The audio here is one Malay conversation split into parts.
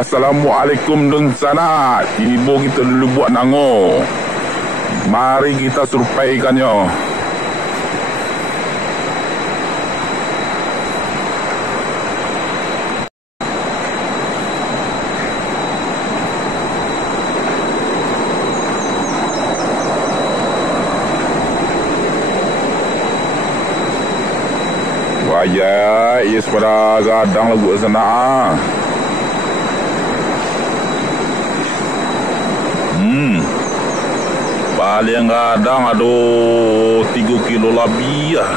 Assalamualaikum dun sana. Ibu kita dulu buat nango. Mari kita surveikannya. Wajah, ia pada gadang lagu sana. Paling kadang ada 3 kilo lebih lah.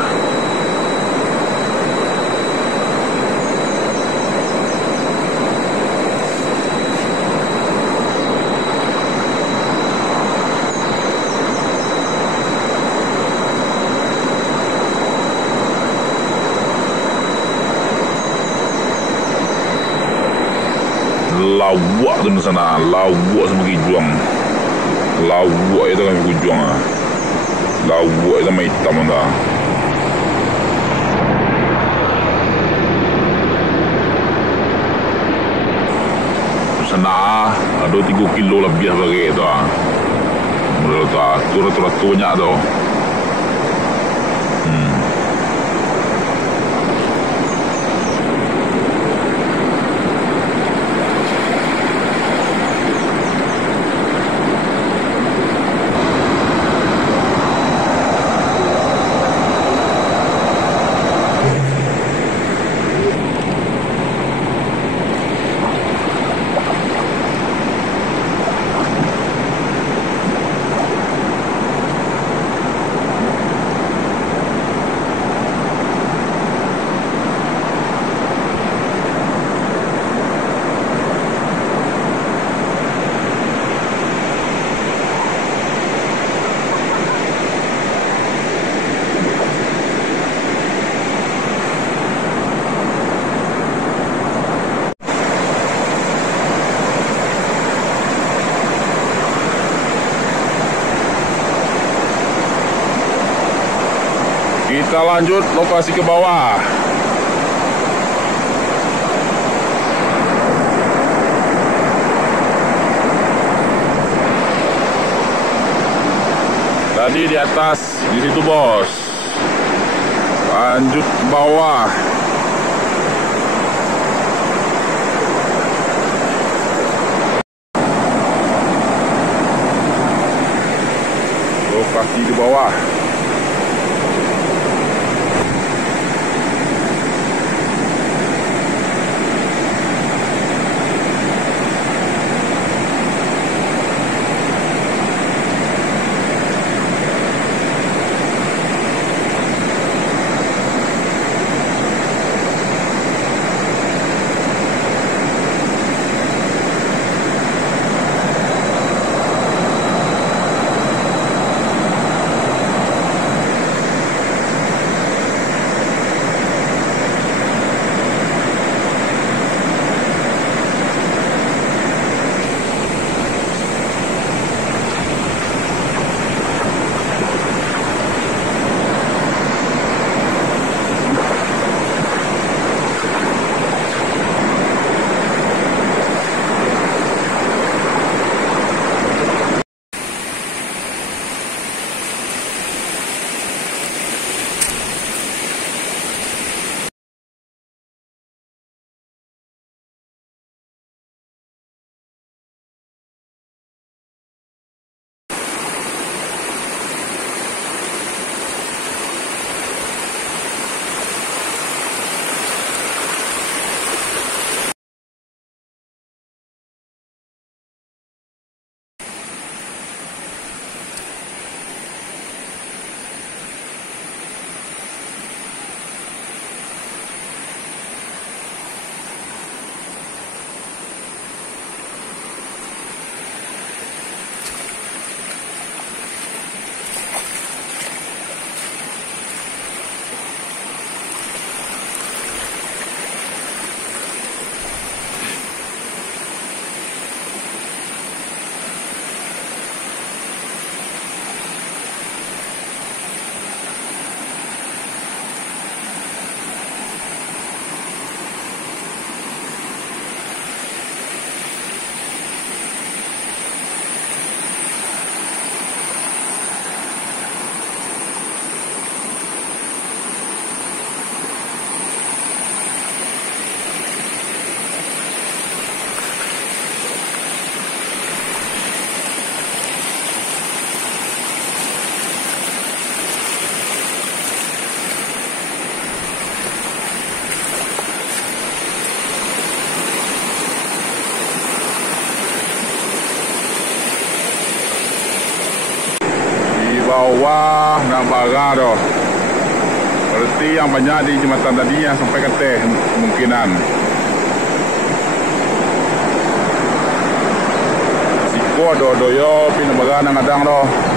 Lawak tu sana, lawak sama juang. Lawak itu kan juang ah. Lawak itu sama hitam dah. Sana ada 3 kilo lebih bagi tu ah. Mula tu ah, turut-turutnya tu. Kita lanjut lokasi ke bawah. Tadi di atas, di situ bos. Lanjut ke bawah. Lokasi di bawah. bara doh. Berarti yang banyak di jembatan tadi yang sampai ke teh kemungkinan. Siko do yo pin bara nang adang doh.